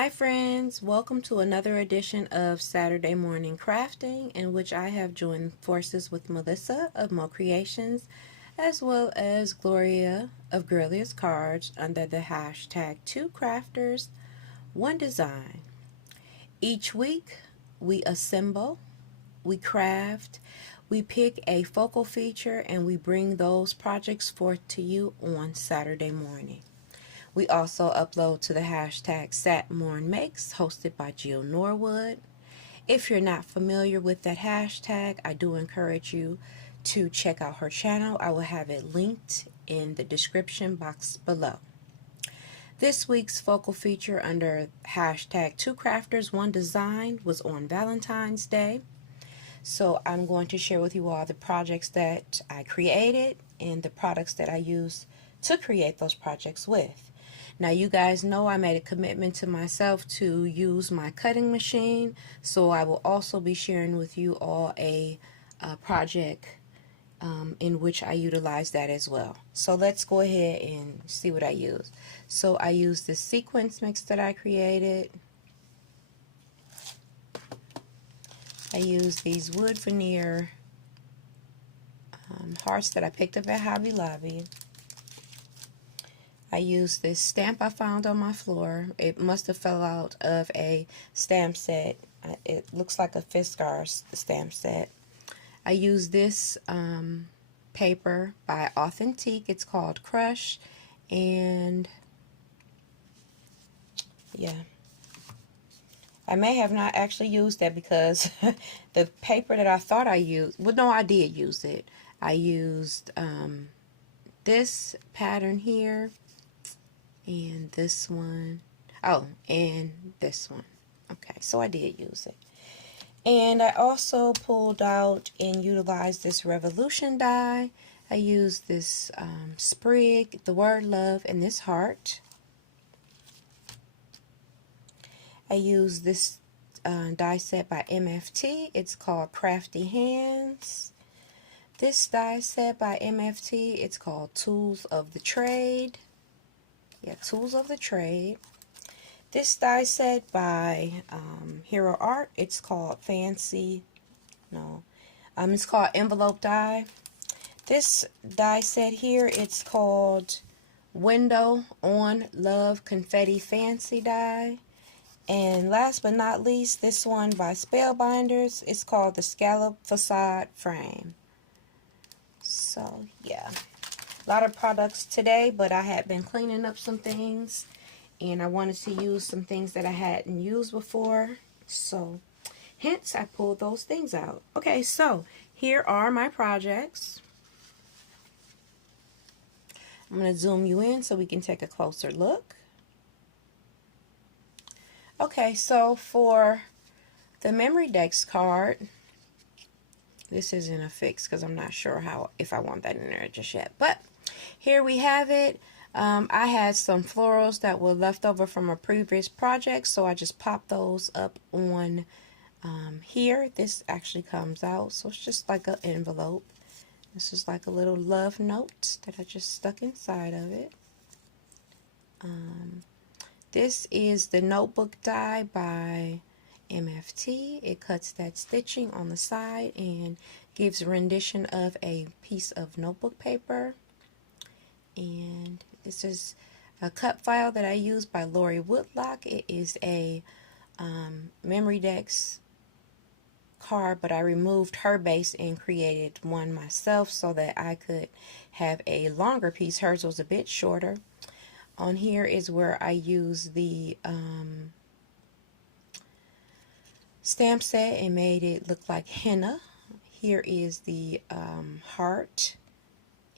Hi friends, welcome to another edition of Saturday Morning Crafting, in which I have joined forces with Melissa of Mo Creations as well as Gloria of Girliest Cards under the hashtag 2Crafters, 1Design. Each week we assemble, we craft, we pick a focal feature, and we bring those projects forth to you on Saturday morning. We also upload to the hashtag satmornmakes, hosted by Jill Norwood. If you're not familiar with that hashtag, I do encourage you to check out her channel. I will have it linked in the description box below. This week's focal feature under hashtag 2Crafters, 1Design was on Valentine's Day. So I'm going to share with you all the projects that I created and the products that I used to create those projects with. Now you guys know I made a commitment to myself to use my cutting machine, so I will also be sharing with you all a project in which I utilize that as well. So let's go ahead and see what I use. So I used this sequence mix that I created. I used these wood veneer hearts that I picked up at Hobby Lobby. I used this stamp I found on my floor. It must have fell out of a stamp set. It looks like a Fiskar stamp set. I used this paper by Authentique. It's called Crush. And yeah, I may have not actually used that because the paper that I thought I used, well, no, I did use it. I used this pattern here. And this one. Oh, and this one. Okay, so I did use it. And I also pulled out and utilized this Revolution die. I used this sprig, the word love, and this heart. I used this die set by MFT. It's called Crafty Hands. This die set by MFT, it's called Tools of the Trade. Yeah, Tools of the Trade. This die set by Hero Art, it's called it's called Envelope Die. This die set here, it's called Window on Love Confetti Fancy die. And last but not least, this one by Spellbinders, it's called the Scallop Facade Frame. So, yeah. A lot of products today, but I had been cleaning up some things and I wanted to use some things that I hadn't used before, so hence I pulled those things out. Okay, so here are my projects. I'm going to zoom you in so we can take a closer look. Okay, so for the Memory Decks card, this isn't a fix because I'm not sure if I want that in there just yet, but here we have it. I had some florals that were left over from a previous project, so I just popped those up on here. This actually comes out, so it's just like an envelope. This is like a little love note that I just stuck inside of it. This is the notebook die by MFT. It cuts that stitching on the side and gives a rendition of a piece of notebook paper. And this is a cut file that I used by Lori Woodlock. It is a Memory Decks card, but I removed her base and created one myself so that I could have a longer piece. Hers was a bit shorter. On here is where I use the stamp set and made it look like henna. Here is the heart.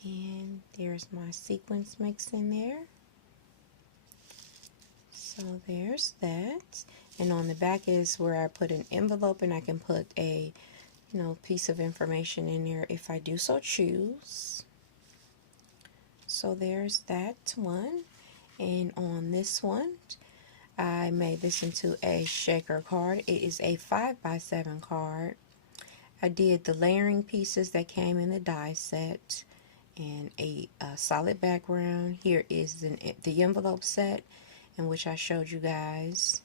And there's my sequence mix in there. So there's that. And on the back is where I put an envelope, and I can put a piece of information in there if I do so choose. So there's that one. And on this one, I made this into a shaker card. It is a 5x7 card. I did the layering pieces that came in the die set and a solid background. Here is the envelope set in which I showed you guys.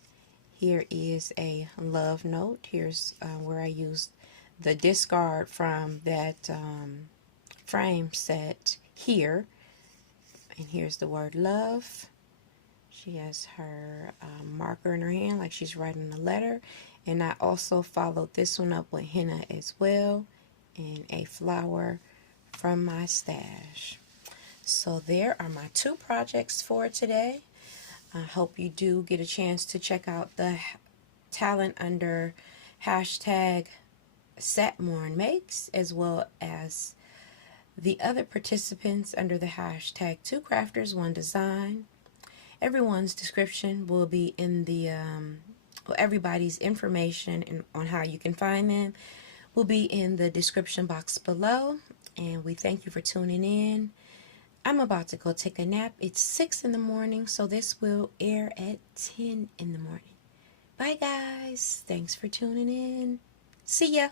Here is a love note. Here's where I used the discard from that frame set here. And here's the word love. She has her marker in her hand like she's writing a letter. And I also followed this one up with henna as well, and a flower from my stash. So there are my 2 projects for today. I hope you do get a chance to check out the talent under hashtag satmornmakes, as well as the other participants under the hashtag 2 crafters 1 design. Everyone's description will be in the everybody's information and on how you can find them will be in the description box below. And we thank you for tuning in. I'm about to go take a nap. It's 6 in the morning, so this will air at 10 in the morning. Bye guys. Thanks for tuning in. See ya.